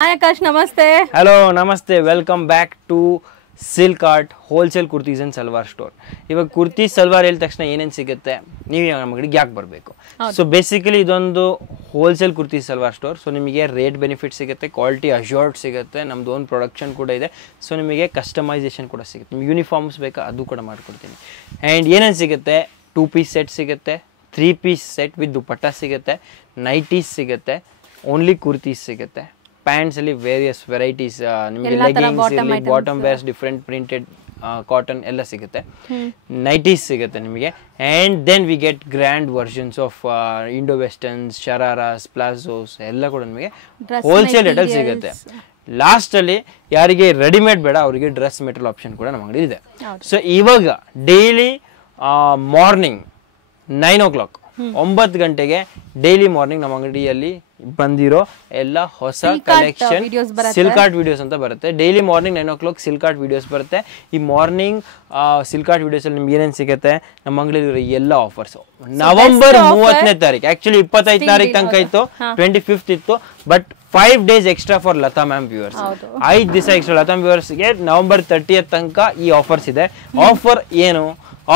Hi Akash, namaste. Hello, namaste. Welcome back to Silk Art Wholesale Kurtis and Salwar Store. ಇವಾಗ ಕುರ್ತಿ ಸಲ್ವಾರ್ ಹೇಳಿದ ತಕ್ಷಣ ಏನೇನು ಸಿಗುತ್ತೆ ನೀವು ನಮ್ಮ ಅಂಗಡಿಗೆ ಯಾಕೆ ಬರಬೇಕು. ಸೊ ಬೇಸಿಕಲಿ ಇದೊಂದು wholesale kurti salwar store. So ನಿಮಗೆ ರೇಟ್ ಬೆನಿಫಿಟ್ ಸಿಗುತ್ತೆ, ಕ್ವಾಲಿಟಿ ಅಶ್ಯೂರ್ಡ್ ಸಿಗುತ್ತೆ, ನಮ್ಮದು ಓನ್ ಪ್ರೊಡಕ್ಷನ್ ಕೂಡ ಇದೆ. ಸೊ ನಿಮಗೆ ಕಸ್ಟಮೈಸೇಷನ್ ಕೂಡ ಸಿಗುತ್ತೆ. ನಿಮ್ಗೆ ಯೂನಿಫಾರ್ಮ್ಸ್ ಬೇಕಾ ಅದು ಕೂಡ ಮಾಡಿಕೊಡ್ತೀನಿ. ಆ್ಯಂಡ್ ಏನೇನು ಸಿಗುತ್ತೆ, 2 ಪೀಸ್ ಸೆಟ್ ಸಿಗುತ್ತೆ, 3 ಪೀಸ್ ಸೆಟ್ ವಿತ್ ದುಪಟ್ಟ ಸಿಗುತ್ತೆ, ನೈಟೀಸ್ ಸಿಗುತ್ತೆ, ಓನ್ಲಿ ಕುರ್ತೀಸ್ ಸಿಗುತ್ತೆ. ಪ್ಯಾಂಟ್ಸ್ ಅಲ್ಲಿ ವೇರಿಯಸ್ ವೆರೈಟೀಸ್ ನಿಮಗೆ ಲೆಗಿಂಗ್ಸ್ ಇರಲಿ, bottom wears, different printed cotton ಎಲ್ಲ ಸಿಗುತ್ತೆ, ನೈಟೀಸ್ ಸಿಗುತ್ತೆ ನಿಮಗೆ. And then we get grand versions of Indo westerns, shararas, palazzos ಎಲ್ಲ ಕೂಡ ನಿಮಗೆ ಹೋಲ್ಸೇಲ್ ರೇಟಲ್ಲಿ ಸಿಗುತ್ತೆ. ಲಾಸ್ಟಲ್ಲಿ ಯಾರಿಗೆ ರೆಡಿಮೇಡ್ ಬೇಡ ಅವರಿಗೆ ಡ್ರೆಸ್ ಮೆಟೀರಿಯಲ್ ಆಪ್ಷನ್ ಕೂಡ ನಮ್ಮ ಅಂಗಡಿ ಇದೆ. ಸೊ ಇವಾಗ ಡೈಲಿ ಮಾರ್ನಿಂಗ್ 9 o'clock 9 ಗಂಟೆಗೆ ಡೈಲಿ ಮಾರ್ನಿಂಗ್ ನಮ್ಮ ಅಂಗಡಿಯಲ್ಲಿ ಬಂದಿರೋ ಎಲ್ಲ ಹೊಸ ಕಲೆಕ್ಷನ್ ಸಿಲ್ಕ್ ಆರ್ಟ್ ವಿಡಿಯೋಸ್ ಅಂತ ಬರುತ್ತೆ. Daily morning 9 o'clock silk art videos ಬರುತ್ತೆ. ಈ ಮಾರ್ನಿಂಗ್ ಸಿಲ್ಕ್ ಆರ್ಟ್ ವಿಡಿಯೋಸ್ ಅಲ್ಲಿ ನಿಮ್ಗೆ ಏನೇನು ಸಿಗುತ್ತೆ, ನಮ್ಮ ಅಂಗಡಿಯಲ್ಲಿ ಎಲ್ಲ ಆಫರ್ಸ್ ನವೆಂಬರ್ 30ನೇ ತಾರೀಕು, ಆಕ್ಚುಲಿ 25 ತಾರೀಕು ತನಕ ಇತ್ತು, 25th ಇತ್ತು, but 5 days extra for Lata ma'am viewers. 5 ದಿವಸ ಎಕ್ಸ್ಟ್ರಾ ಲತಾ ವ್ಯೂವರ್ಸ್ಗೆ ನವೆಂಬರ್ 30th ತನಕ ಈ ಆಫರ್ಸ್ ಇದೆ. ಆಫರ್ ಏನು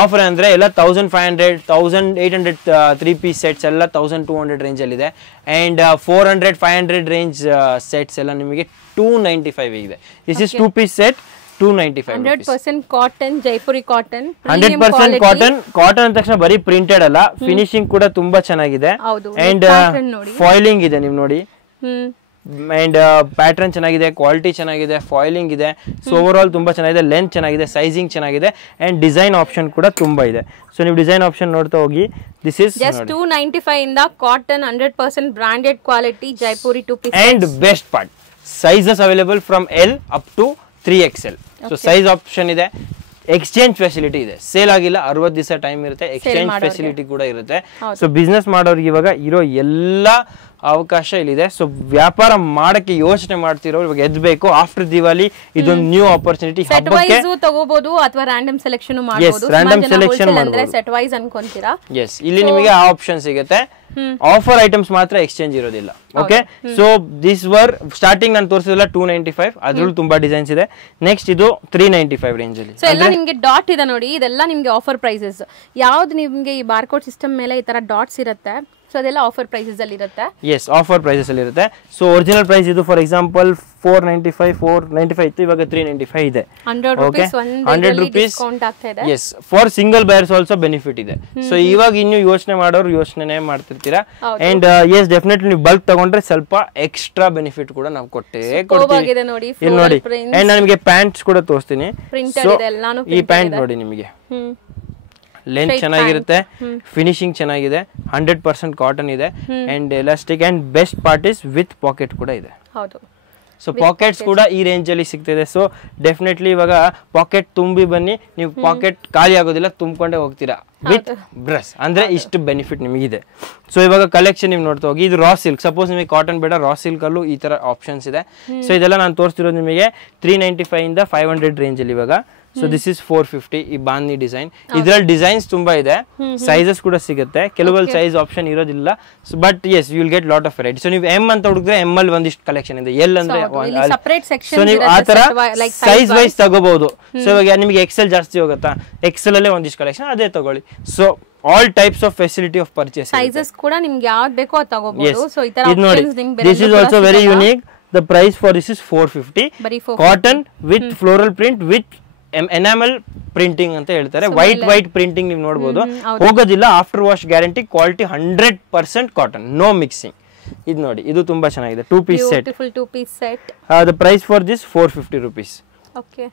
ಆಫರ್ ಅಂದರೆ ಎಲ್ಲ 1500, 1800 3 ಪೀಸ್ ಸೆಟ್ಸ್ ಎಲ್ಲ 1200 ರೇಂಜಲ್ಲಿದೆ. ಆ್ಯಂಡ್ 400, 500 ರೇಂಜ್ ಸೆಟ್ಸ್ ಎಲ್ಲ ನಿಮಗೆ 295 ಇದೆ. This is 2 piece set 295. 100% cotton, Jaipuri cotton, 100% cotton ಅಂದ ತಕ್ಷಣ ಬರೀ ಪ್ರಿಂಟೆಡ್ ಅಲ್ಲ, ಫಿನಿಶಿಂಗ್ ಕೂಡ ತುಂಬಾ ಚೆನ್ನಾಗಿದೆ. ಆ್ಯಂಡ್ ಫಾಯಿಲಿಂಗ್ ಇದೆ, ನೀವು ನೋಡಿ. ಆ್ಯಂಡ್ ಪ್ಯಾಟರ್ನ್ ಚೆನ್ನಾಗಿದೆ, ಕ್ವಾಲಿಟಿ ಚೆನ್ನಾಗಿದೆ, ಫಾಯಿಲಿಂಗ್ ಇದೆ. ಸೊ ಓವರ್ ಆಲ್ ತುಂಬ ಚೆನ್ನಾಗಿದೆ, ಲೆಂತ್ ಚೆನ್ನಾಗಿದೆ, ಸೈಜಿಂಗ್ ಚೆನ್ನಾಗಿದೆ, ಆ್ಯಂಡ್ ಡಿಸೈನ್ ಆಪ್ಷನ್ ಕೂಡ ತುಂಬ ಇದೆ. ಸೊ ನೀವು ಡಿಸೈನ್ ಆಪ್ಷನ್ ನೋಡ್ತಾ ಹೋಗಿ. ದಿಸ್ ಇಸ್ ಜಸ್ಟ್ 295 ಇಂದ cotton 100% branded quality Jaipuri 2 piece. And best part, sizes available from L up to 3XL. So size option ಇದೆ, ಎಕ್ಸ್ಚೇಂಜ್ ಫೆಸಿಲಿಟಿ ಇದೆ. ಸೇಲ್ ಆಗಿಲ್ಲ 60 ದಿವಸ ಟೈಮ್ ಇರುತ್ತೆ, ಎಕ್ಸ್ಚೇಂಜ್ ಫೆಸಿಲಿಟಿ ಕೂಡ ಇರುತ್ತೆ. ಸೊ ಬಿಸ್ನೆಸ್ ಮಾಡೋರಿಗೆ ಇವಾಗ ಇರೋ ಎಲ್ಲ ಅವಕಾಶ ಇಲ್ಲಿದೆ. ಸೊ ವ್ಯಾಪಾರ ಮಾಡಕ್ಕೆ ಯೋಚನೆ ಮಾಡ್ತಿರೋ ಇವಾಗ ಎದ್ಬೇಕು. ಆಫ್ಟರ್ ದಿವಾಲಿ ಇದೊಂದು ನ್ಯೂ ಆಪರ್ಚುನಿಟಿ. ಹಬ್ಬಕ್ಕೆ ತಗೋಬಹುದು ಅಥವಾ ರ್ಯಾಂಡಮ್ ಸೆಲೆಕ್ಷನ್ ಮಾಡಬಹುದು. ರ್ಯಾಂಡಮ್ ಸೆಲೆಕ್ಷನ್ ಅಂದ್ರೆ ಸೆಟ್ ವೈಸ್ ಅನ್ಕೊಂತೀರಾ? ಎಸ್, ಇಲ್ಲಿ ನಿಮಗೆ ಆ ಆಪ್ಷನ್ ಸಿಗುತ್ತೆ. ಆಫರ್ ಐಟಮ್ಸ್ ಮಾತ್ರ ಎಕ್ಸ್ಚೇಂಜ್ ಇರೋದಿಲ್ಲ. Okay, so this var starting ನಾನು ತೋರಿಸಿದಲ್ಲ 295, ಅದ್ರಲ್ಲೂ ತುಂಬಾ ಡಿಸೈನ್ಸ್ ಇದೆ. ನೆಕ್ಸ್ಟ್ ಇದು 395 ರೇಂಜ್ ಅಲ್ಲಿ. ಸೊ ಎಲ್ಲ ನಿಮಗೆ ಡಾಟ್ ಇದೆ ನೋಡಿ, ಇದೆಲ್ಲ ನಿಮಗೆ ಆಫರ್ ಪ್ರೈಸಸ್. ಯಾವ್ದು ನಿಮಗೆ ಈ ಬಾರ್ಕೋಡ್ ಸಿಸ್ಟಮ್ ಮೇಲೆ ಈ ತರ ಡಾಟ್ಸ್ ಇರುತ್ತೆ, ಸೊ ಅದೆಲ್ಲ ಆಫರ್ ಪ್ರೈಸಸ್ ಅಲ್ಲಿ ಇರುತ್ತೆ. ಎಸ್, ಆಫರ್ ಪ್ರೈಸಸ್ ಅಲ್ಲಿ ಇರುತ್ತೆ. ಸೊ ಒರಿಜಿನಲ್ ಪ್ರೈಸ್ ಇದು ಫಾರ್ ಎಕ್ಸಾಂಪಲ್ 495 ಇತ್ತು, ಇವಾಗ 395 ಇದೆ. 100 ರೂಪೀಸ್ ಡಿಸ್ಕೌಂಟ್ ಆಗ್ತಾ ಇದೆ. Yes, for single buyers also benefit ಇದೆ. ಸೊ ಇವಾಗ ಇನ್ನು ಯೋಚನೆ ಮಾಡೋರು ಯೋಚನೆ ಮಾಡ್ತಿರ್ತೀರಾ. ಅಂಡ್ ಎಸ್, ಡೆಫಿನೆಟ್ಲಿ ನೀವು ಬಲ್ಕ್ ತಗೊಂಡ್ರೆ ಸ್ವಲ್ಪ ಎಕ್ಸ್ಟ್ರಾ ಬೆನಿಫಿಟ್ ಕೂಡ ನಾವು ಕೊಟ್ಟೇ ಕೊಡ್ತೀವಿ. ಇಲ್ಲಿ ನೋಡಿ. ಅಂಡ್ ನಾನು ನಿಮಗೆ ಪ್ಯಾಂಟ್ಸ್ ಕೂಡ ತೋರಿಸ್ತೀನಿ. ಈ ಪ್ಯಾಂಟ್ ನೋಡಿ, ನಿಮಗೆ ಲೆಂತ್ ಚೆನ್ನಾಗಿರುತ್ತೆ, ಫಿನಿಶಿಂಗ್ ಚೆನ್ನಾಗಿದೆ, 100% ಕಾಟನ್ ಇದೆ, and elastic, and best part is with packet ಕೂಡ ಇದೆ. ಸೊ ಪಾಕೆಟ್ಸ್ ಕೂಡ ಈ ರೇಂಜ್ ಅಲ್ಲಿ ಸಿಗ್ತಿದೆ. ಸೊ ಡೆಫಿನೆಟ್ಲಿ ಇವಾಗ ಪಾಕೆಟ್ ತುಂಬಿ ಬನ್ನಿ, ನೀವು ಪಾಕೆಟ್ ಖಾಲಿ ಆಗೋದಿಲ್ಲ, ತುಂಬಿಕೊಂಡೇ ಹೋಗ್ತೀರಾ ವಿತ್ ಬ್ರಷ್. ಅಂದ್ರೆ ಇಷ್ಟು ಬೆನಿಫಿಟ್ ನಿಮಗಿದೆ. ಸೊ ಇವಾಗ ಕಲೆಕ್ಷನ್ ನೀವು ನೋಡ್ತಾ ಹೋಗಿ. ಇದು ರಾ ಸಿಲ್ಕ್, ಸಪೋಸ್ ನಿಮಗೆ ಕಾಟನ್ ಬೇಡ, ರಾ ಸಿಲ್ಕ್ ಅಲ್ಲೂ ಈ ತರ ಆಪ್ಷನ್ಸ್ ಇದೆ. ಸೊ ಇದೆಲ್ಲ ನಾನು ತೋರಿಸ್ತಿರೋದು ನಿಮಗೆ 395 ಇಂದ 500 ರೇಂಜ್ ಅಲ್ಲಿ ಇವಾಗ. So this is 450. ಈ ಬಾಂದಿ ಡಿಸೈನ್, ಇದ್ರಲ್ಲಿ ಡಿಸೈನ್ಸ್ ತುಂಬಾ ಇದೆ, ಸೈಜಸ್ ಕೂಡ ಸಿಗುತ್ತೆ. ಕೆಲವೊಂದು ಸೈಜ್ ಆಪ್ಷನ್ ಇರೋದಿಲ್ಲ, but yes you will get lot of variety. So ನೀವು ಎಂ ಅಂತ ಹುಡುಗಿದ್ರೆ ಎಂ ಅಲ್ಲಿ ಒಂದಿಷ್ಟು ಕಲೆಕ್ಷನ್ ಇದೆ, ಎಲ್ ಅಂದ್ರೆ ಸೊ ನೀವು ಆ ತರ ಸೈಜ್ ವೈಸ್ ತಗೋಬಹುದು. ಸೊ ಇವಾಗ ನಿಮಗೆ ಎಕ್ಸೆಲ್ ಜಾಸ್ತಿ ಹೋಗುತ್ತಾ, ಎಕ್ಸೆಲ್ ಅಲ್ಲೇ ಒಂದಿಷ್ಟು ಕಲೆಕ್ಷನ್ ಅದೇ ತಗೊಳ್ಳಿ. So all types of facility of purchase, sizes ಕೂಡ ನಿಮ್ಗೆ ಯಾವ್ದು ಬೇಕೋ ಅದು ತಗೋಬಹುದು. ಸೊ ಈ ತರ ಆಪ್ಷನ್ಸ್ ನಿಮಗೆ this is also very unique. The price for this is 450. Cotton with floral print with enamel printing ಅಂತ ಹೇಳ್ತಾರೆ. ವೈಟ್ ಪ್ರಿಂಟಿಂಗ್ ನೀವು ನೋಡಬಹುದು, ಹೋಗೋದಿಲ್ಲ. After wash guarantee, quality 100% cotton, no mixing. ಇದು ನೋಡಿ, ಇದು ತುಂಬಾ ಚೆನ್ನಾಗಿದೆ. 2 piece set. The price for this 450 rupees. Okay,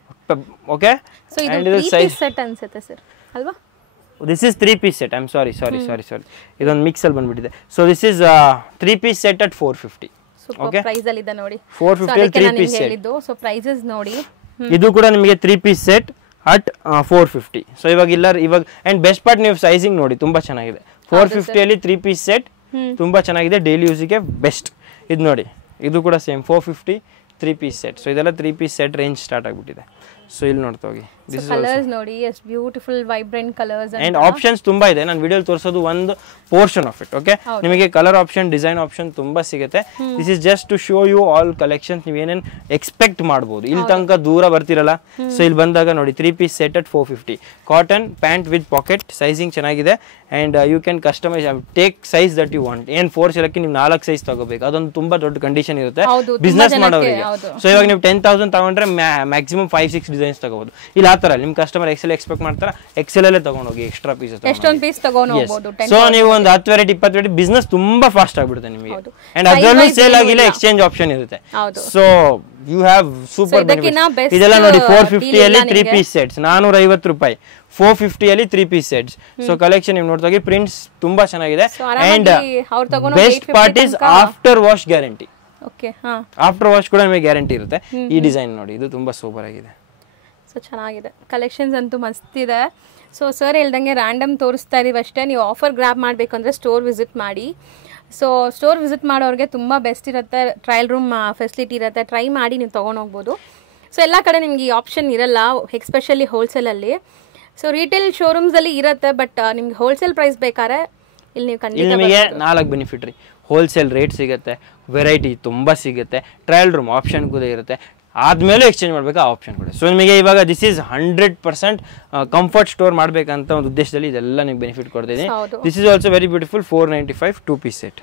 so ಇದು 3 ಪೀಸ್ ಸೆಟ್ ಅನ್ಸುತ್ತೆ ಸರ್ ಅಲ್ವಾ? This is 3 piece set. I am sorry, ಇದೊಂದು ಮಿಕ್ಸ್ ಅಲ್ಲಿ ಬಂದ್ಬಿಟ್ಟಿದೆ. So this is 3 piece set at 450. Okay, price ಅಲ್ಲಿ ಇದೆ ನೋಡಿ, 450 3 ಪೀಸ್ ಸೆಟ್. ಸೊ ಪ್ರೈಸಸ್ ನೋಡಿ, ಇದು ಕೂಡ ನಿಮಗೆ 3 ಪೀಸ್ ಸೆಟ್ ಅಟ್ 450. ಸೊ ಇವಾಗ ಅಂಡ್ ಬೆಸ್ಟ್ ಪಾರ್ಟ್ ನೀವು ಸೈಜಿಂಗ್ ನೋಡಿ, ತುಂಬಾ ಚೆನ್ನಾಗಿದೆ. 450 ಅಲ್ಲಿ 3 ಪೀಸ್ ಸೆಟ್ ತುಂಬಾ ಚೆನ್ನಾಗಿದೆ, ಡೈಲಿ ಯೂಸಿಗೆ ಬೆಸ್ಟ್. ಇದು ನೋಡಿ, ಇದು ಕೂಡ ಸೇಮ್ 450 3 ಪೀಸ್ ಸೆಟ್. ಸೊ ಇದೆಲ್ಲ 3 ಪೀಸ್ ಸೆಟ್ ರೇಂಜ್ ಸ್ಟಾರ್ಟ್ ಆಗಿಬಿಟ್ಟಿದೆ. ಸೊ ಇಲ್ಲಿ ನೋಡ್ತಾ ಹೋಗಿ ಕಲರ್ಸ್ ನೋಡಿ ಎಷ್ಟು beautiful vibrant colours and options ತುಂಬಾ ಇದೆ. ನಾನು ವಿಡಿಯೋ ತೋರಿಸೋದು ಒಂದು ಪೋರ್ಷನ್ ಆಫ್ ಇಟ್. ಓಕೆ, ನಿಮಗೆ ಕಲರ್ ಆಪ್ಷನ್, ಡಿಸೈನ್ ಆಪ್ಷನ್ ತುಂಬಾ ಸಿಗುತ್ತೆ. This is just to show you all collections. ನೀವು ಏನೇನು ಎಕ್ಸ್ಪೆಕ್ಟ್ ಮಾಡಬಹುದು. ಇಲ್ಲಿ ತನಕ ದೂರ ಬರ್ತಿರಲ್ಲ, ಸೊ ಇಲ್ಲಿ ಬಂದಾಗ ನೋಡಿ 3 piece set at 450. Cotton pant with pocket, sizing ಚೆನ್ನಾಗಿದೆ. And you can customise, take size that you want. ಏನ್ 4 ಸೆಲಕ್ಕೆ ನೀವು 4 ಸೈಜ್ ತಗೋಬೇಕು, ಅದೊಂದು ತುಂಬಾ ದೊಡ್ಡ ಕಂಡೀಷನ್ ಇರುತ್ತೆ ಬಿಸ್ನೆಸ್ ಮಾಡೋರಿಗೆ. ಸೊ ಇವಾಗ ನೀವು 10,000 ತಗೊಂಡ್ರೆ ಮ್ಯಾಕ್ಸಿಮಮ್ 5-6 ಡಿಸೈನ್ಸ್ ತಗೋಬಹುದು. ಇಲ್ಲ ಆತರ ನಿಮ್ ಕಸ್ಟಮರ್ ಎಕ್ಸೆಲ್ ಎಕ್ಸ್ಪೆಕ್ಟ್ ಮಾಡ್ತಾರ, ಎಕ್ಸೆಲ್ ಅಲ್ಲೇ ತಗೊಂಡೋಗಿ ಎಕ್ಸ್ಟ್ರಾ ಪೀಸ್. ಎಷ್ಟೊಂದು ಪೀಸ್ ತಗೊಂಡು ಹೋಗಬಹುದು. ಸೊ ನೀವು ಒಂದು 10 ವೆರೈಟಿ 20 ವೆರೈಟಿ ಬಿಸ್ನೆಸ್ ತುಂಬಾ ಫಾಸ್ಟ್ ಆಗ್ಬಿಡುತ್ತೆ ನಿಮಗೆ. ಅಂಡ್ ಅದರಲ್ಲೂ ಸೇಲ್ ಆಗಿಲ್ಲ, ಎಕ್ಸ್ಚೇಂಜ್ ಆಪ್ಷನ್ ಇರುತ್ತೆ. So you have super benefit. ಇದೆಲ್ಲ ನೋಡಿ 450 ಅಲ್ಲಿ 3 ಪೀಸ್ ಸೆಟ್ಸ್, 450 ರೂಪಾಯಿ. 450 ಅಲ್ಲಿ 3 ಪೀಸ್ ಸೆಟ್ಸ್. ಸೊ ಕಲೆಕ್ಷನ್ ನೀವು ನೋಡ್ತಾ ಹೋಗಿ, ಪ್ರಿಂಟ್ಸ್ ತುಂಬಾ ಚೆನ್ನಾಗಿದೆ. And best part is after wash guarantee. Okay, after wash ಕೂಡ ನಿಮಗೆ ಗ್ಯಾರಂಟಿ ಇರುತ್ತೆ. ಈ ಡಿಸೈನ್ ನೋಡಿ, ಇದು ತುಂಬಾ ಸೂಪರ್ ಆಗಿದೆ. ಸೊ ಚೆನ್ನಾಗಿದೆ, ಕಲೆಕ್ಷನ್ಸ್ ಅಂತೂ ಮಸ್ತ್ ಇದೆ. ಸೊ ಸರ್ ಹೇಳ್ದಂಗೆ ರ್ಯಾಂಡಮ್ ತೋರಿಸ್ತಾ ಇದೀವಿ ಅಷ್ಟೇ. ನೀವು ಆಫರ್ ಗ್ರ್ಯಾಬ್ ಮಾಡಬೇಕಂದ್ರೆ ಸ್ಟೋರ್ ವಿಸಿಟ್ ಮಾಡಿ. ಸೊ ಸ್ಟೋರ್ ವಿಸಿಟ್ ಮಾಡೋರಿಗೆ ತುಂಬ ಬೆಸ್ಟ್ ಇರುತ್ತೆ, ಟ್ರಯಲ್ ರೂಮ್ ಫೆಸಿಲಿಟಿ ಇರುತ್ತೆ, ಟ್ರೈ ಮಾಡಿ ನೀವು ತೊಗೊಂಡೋಗ್ಬೋದು. ಸೊ ಎಲ್ಲ ಕಡೆ ನಿಮ್ಗೆ ಈ ಆಪ್ಷನ್ ಇರಲ್ಲ, ಎಸ್ಪೆಷಲಿ ಹೋಲ್ಸೇಲಲ್ಲಿ. ಸೊ ರಿಟೇಲ್ ಶೋರೂಮ್ಸಲ್ಲಿ ಇರುತ್ತೆ, ಬಟ್ ನಿಮ್ಗೆ ಹೋಲ್ಸೇಲ್ ಪ್ರೈಸ್ ಬೇಕಾದ್ರೆ ಇಲ್ಲಿ ನೀವು ಖಂಡಿತ ನಿಮಗೆ 4 ಬೆನಿಫಿಟ್ ರೀ. ಹೋಲ್ಸೇಲ್ ರೇಟ್ ಸಿಗುತ್ತೆ, ವೆರೈಟಿ ತುಂಬ ಸಿಗುತ್ತೆ, ಟ್ರಯಲ್ ರೂಮ್ ಆಪ್ಷನ್ ಕೂಡ ಇರುತ್ತೆ. ಆದ್ಮೇಲೆ ಎಕ್ಸ್ಚೇಂಜ್ ಮಾಡಬೇಕು ಆ ಆಪ್ಷನ್ ಕೂಡ. ಸೊ ನಿಮಗೆ ಇವಾಗ ದಿಸ್ ಈಸ್ 100% ಕಂಫರ್ಟ್ ಸ್ಟೋರ್ ಮಾಡಬೇಕಂತ ಒಂದು ಉದ್ದೇಶದಲ್ಲಿ ಇದೆಲ್ಲ ನಿಮ್ಗೆ ಬೆನಿಫಿಟ್ ಕೊಡ್ತೀನಿ. This is also very beautiful. 495 2 piece set.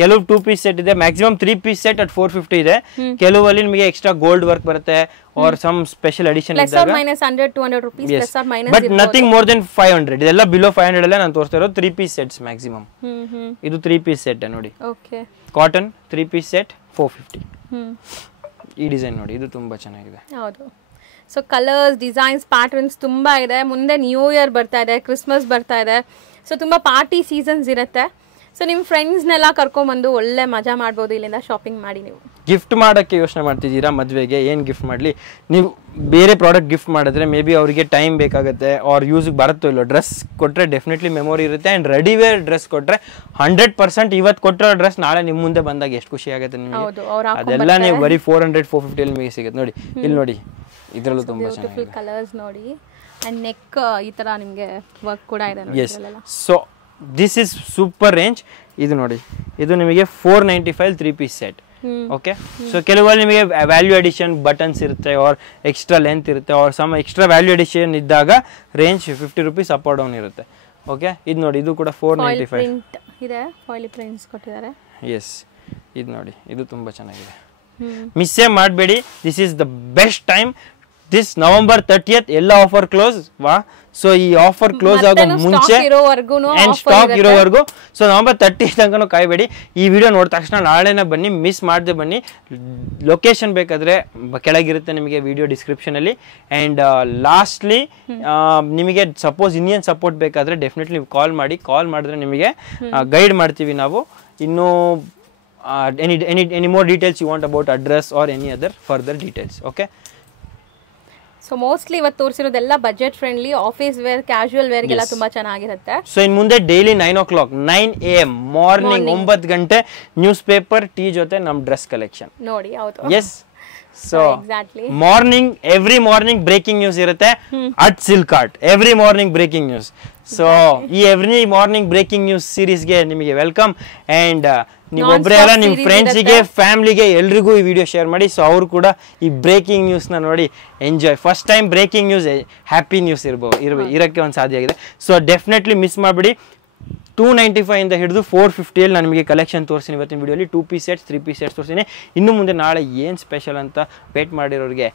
ಕೆಲವು 2 ಪೀಸ್ ಸೆಟ್ ಇದೆ, ಮ್ಯಾಕ್ಸಿಮಮ್ 3 ಪೀಸ್ ಸೆಟ್ ಅಟ್ 450 ಇದೆ. ಕೆಲವಲ್ಲಿ ನಿಮಗೆ ಎಕ್ಸ್ಟ್ರಾ ಗೋಲ್ಡ್ ವರ್ಕ್ ಬರುತ್ತೆ ಆರ್ ಸಮ್ ಸ್ಪೆಷಲ್ ಅಡಿಷನ್ ಇದ್ದಾಗ -100-200 rupees plus or minus, but nothing more than 500. ಇದೆಲ್ಲ ಬಿಲೋ 500 ಅಲ್ಲೇ ನಾನು ತೋರಿಸ್ತಾ ಇರೋದು 3 ಪೀಸ್ ಸೆಟ್ಸ್ ಮ್ಯಾಕ್ಸಿಮಮ್. ಇದು 3 ಪೀಸ್ ಸೆಟ್ ನೋಡಿ. Okay, cotton 3 piece set 450. ಈ ಡಿಸೈನ್ ನೋಡಿ, ಇದು ತುಂಬಾ ಚೆನ್ನಾಗಿದೆ. ಹೌದು. ಸೊ ಕಲರ್ಸ್, ಡಿಸೈನ್ಸ್, ಪ್ಯಾಟರ್ನ್ಸ್ ತುಂಬಾ ಇದೆ. ಮುಂದೆ ನ್ಯೂ ಇಯರ್ ಬರ್ತಾ ಇದೆ, ಕ್ರಿಸ್ಮಸ್ ಬರ್ತಾ ಇದೆ. ಸೊ ತುಂಬಾ ಪಾರ್ಟಿ ಸೀಸನ್ಸ್ ಇರುತ್ತೆ. ಸೊ ನಿಮ್ಮ ಫ್ರೆಂಡ್ಸ್ನೆಲ್ಲ ಕರ್ಕೊಂಡ್ಬಂದು ಒಳ್ಳೆ ಮಜಾ ಮಾಡ್ಬೋದು ಇಲ್ಲಿಂದ ಶಾಪಿಂಗ್ ಮಾಡಿ. ನೀವು ಗಿಫ್ಟ್ ಮಾಡೋಕ್ಕೆ ಯೋಚನೆ ಮಾಡ್ತಿದ್ದೀರಾ, ಮದುವೆಗೆ ಏನು ಗಿಫ್ಟ್ ಮಾಡಲಿ? ನೀವು ಬೇರೆ ಪ್ರಾಡಕ್ಟ್ ಗಿಫ್ಟ್ ಮಾಡಿದ್ರೆ ಮೇ ಬಿ ಅವರಿಗೆ ಟೈಮ್ ಬೇಕಾಗುತ್ತೆ, ಅವ್ರ ಯೂಸಿಗೆ ಬರುತ್ತೋ ಇಲ್ಲೋ. ಡ್ರೆಸ್ ಕೊಟ್ಟರೆ ಡೆಫಿನೆಟ್ಲಿ ಮೆಮೊರಿ ಇರುತ್ತೆ. ಆ್ಯಂಡ್ ರೆಡಿವೇರ್ ಡ್ರೆಸ್ ಕೊಟ್ಟರೆ 100% ಇವತ್ತು ಕೊಟ್ಟಿರೋ ಡ್ರೆಸ್ ನಾಳೆ ನಿಮ್ಮ ಮುಂದೆ ಬಂದಾಗ ಎಷ್ಟು ಖುಷಿ ಆಗುತ್ತೆ ನಿಮಗೆ. ಅದೆಲ್ಲ ನೀವು ಬರೀ 400-450 ನಿಮಗೆ ಸಿಗುತ್ತೆ ನೋಡಿ. ಇಲ್ಲಿ ನೋಡಿ, ಇದರಲ್ಲೂ ತುಂಬ ಚೆನ್ನಾಗಿದೆ. ಕಲರ್ಸ್ ನೋಡಿ, ಆ್ಯಂಡ್ ನೆಕ್ ಈ ಥರ ನಿಮಗೆ ವರ್ಕ್ ಕೂಡ ಇದೆ. Yes, so this is super range. ಇದು ನೋಡಿ, ಇದು ನಿಮಗೆ 495 3 ಪೀಸ್ ಸೆಟ್. ಓಕೆ, ಸೊ ಕೆಲವಲ್ಲಿ ನಿಮಗೆ ವ್ಯಾಲ್ಯೂ ಅಡಿಷನ್ ಬಟನ್ಸ್ ಇರುತ್ತೆ, ಆರ್ ಎಕ್ಸ್ಟ್ರಾ ಲೆಂತ್ ಇರುತ್ತೆ, or some extra value addition ಇದ್ದಾಗ range 50 rupees up or down ಇರುತ್ತೆ. ಓಕೆ, ಇದು ನೋಡಿ, ಇದು ಕೂಡ 495 ಇದೆ, ಫಾಯಿಲ್ ಪ್ರಿಂಟ್ಸ್ ಕೊಟ್ಟಿದ್ದಾರೆ. ಎಸ್, ಇದು ನೋಡಿ, ಇದು ತುಂಬ ಚೆನ್ನಾಗಿದೆ. ಮಿಸ್ಸೇ ಮಾಡಬೇಡಿ. This is the best time. This November 30th ಎಲ್ಲ ಆಫರ್ ಕ್ಲೋಸ್ ವಾ. ಸೊ ಈ ಆಫರ್ ಕ್ಲೋಸ್ ಆಗೋ ಮುಂಚೆ ಅಂಡ್ ಸ್ಟಾಕ್ ಇರೋವರೆಗೂ, ಸೊ November 30 ತನಕ ಕಾಯಬೇಡಿ. ಈ ವಿಡಿಯೋ ನೋಡಿದ ತಕ್ಷಣ ನಾಳೆನೇ ಬನ್ನಿ, ಮಿಸ್ ಮಾಡದೆ ಬನ್ನಿ. ಲೊಕೇಶನ್ ಬೇಕಾದರೆ ಕೆಳಗಿರುತ್ತೆ ನಿಮಗೆ ವಿಡಿಯೋ ಡಿಸ್ಕ್ರಿಪ್ಷನಲ್ಲಿ. ಆ್ಯಂಡ್ ಲಾಸ್ಟ್ಲಿ ನಿಮಗೆ ಸಪೋಸ್ ಇಂಡಿಯನ್ ಸಪೋರ್ಟ್ ಬೇಕಾದರೆ ಡೆಫಿನೆಟ್ಲಿ ನೀವು ಕಾಲ್ ಮಾಡಿದ್ರೆ ನಿಮಗೆ ಗೈಡ್ ಮಾಡ್ತೀವಿ ನಾವು. ಇನ್ನೂ any more details you want about address or any other further details. Okay. So mostly ಇವತ್ತು ತೋರಿಸಿರೋದೆಲ್ಲ budget friendly, office wear, casual ವೇರ್ಗೆಲ್ಲ ತುಂಬಾ ಚೆನ್ನಾಗಿರುತ್ತೆ. ಸೊ ಇನ್ನು ಮುಂದೆ ಡೈಲಿ 9 o'clock 9 AM ಮಾರ್ನಿಂಗ್ 9 ಗಂಟೆ ನ್ಯೂಸ್ ಪೇಪರ್ ಟೀ ಜೊತೆ ನಮ್ಮ ಡ್ರೆಸ್ ಕಲೆಕ್ಷನ್ ನೋಡಿ. ಹೌದು, yes. So morning every morning breaking news ಇರುತ್ತೆ at Silk Art. Every morning breaking news. So ಈ ಎವ್ರಿ ಮಾರ್ನಿಂಗ್ ಬ್ರೇಕಿಂಗ್ ನ್ಯೂಸ್ ಸೀರೀಸ್ಗೆ ನಿಮಗೆ ವೆಲ್ಕಮ್. ಆ್ಯಂಡ್ ನೀವು ಒಬ್ಬರೇ ಅಲ್ಲ, ನಿಮ್ಮ ಫ್ರೆಂಡ್ಸಿಗೆ, ಫ್ಯಾಮಿಲಿಗೆ ಎಲ್ರಿಗೂ ಈ ವಿಡಿಯೋ ಶೇರ್ ಮಾಡಿ. ಸೊ ಅವರು ಕೂಡ ಈ ಬ್ರೇಕಿಂಗ್ ನ್ಯೂಸ್ನ ನೋಡಿ enjoy. First time breaking news, happy news ಇರೋಕ್ಕೆ ಒಂದು ಸಾಧ್ಯ ಆಗಿದೆ. ಸೊ ಡೆಫಿನೆಟ್ಲಿ ಮಿಸ್ ಮಾಡಿಬಿಡಿ. 295 ಇಂದ ಹಿಡಿದು 450 ನಾನು ನಿಮಗೆ ಕಲೆಕ್ಷನ್ ತೋರಿಸ್ತೀನಿ ಇವತ್ತಿನ ವಿಡಿಯೋಲಿ. 2 ಪೀಸ್ ಸೆಟ್ಸ್ 3 ಪೀಸ್ ಸೆಟ್ಸ್ ತೋರಿಸ್ತೀನಿ. ಇನ್ನು ಮುಂದೆ ನಾಳೆ ಏನು ಸ್ಪೆಷಲ್ ಅಂತ ವೇಟ್ ಮಾಡಿರೋರಿಗೆ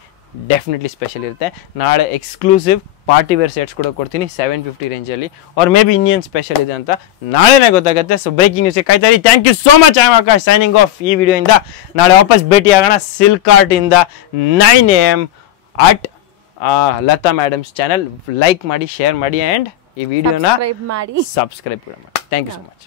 ಡೆಫಿನೆಟ್ಲಿ ಸ್ಪೆಷಲ್ ಇರುತ್ತೆ. ನಾಳೆ ಎಕ್ಸ್ಕ್ಲೂಸಿವ್ ಪಾರ್ಟಿ ವೇರ್ ಸೆಟ್ಸ್ ಕೂಡ ಕೊಡ್ತೀನಿ 750 ರೇಂಜಲ್ಲಿ. ಆರ್ ಮೇ ಬಿ ಇನ್ನೇನು ಸ್ಪೆಷಲ್ ಇದೆ ಅಂತ ನಾಳೆನೇ ಗೊತ್ತಾಗುತ್ತೆ. ಸೊ ಬ್ರೇಕಿಂಗ್ ನ್ಯೂಸ್ಗೆ ಕಾಯ್ತಾ ಇರಿ. Thank you so much. I am Akash signing off ಈ ವಿಡಿಯೋಯಿಂದ. ನಾಳೆ ವಾಪಸ್ ಭೇಟಿ ಆಗೋಣ ಸಿಲ್ಕ್ ಆರ್ಟಿಂದ 9 AM at Lata madam's channel. Like ಮಾಡಿ, ಶೇರ್ ಮಾಡಿ, ಆ್ಯಂಡ್ ಈ ವಿಡಿಯೋನ ಸಬ್ಸ್ಕ್ರೈಬ್ ಕೂಡ ಮಾಡಿ. Thank you so much.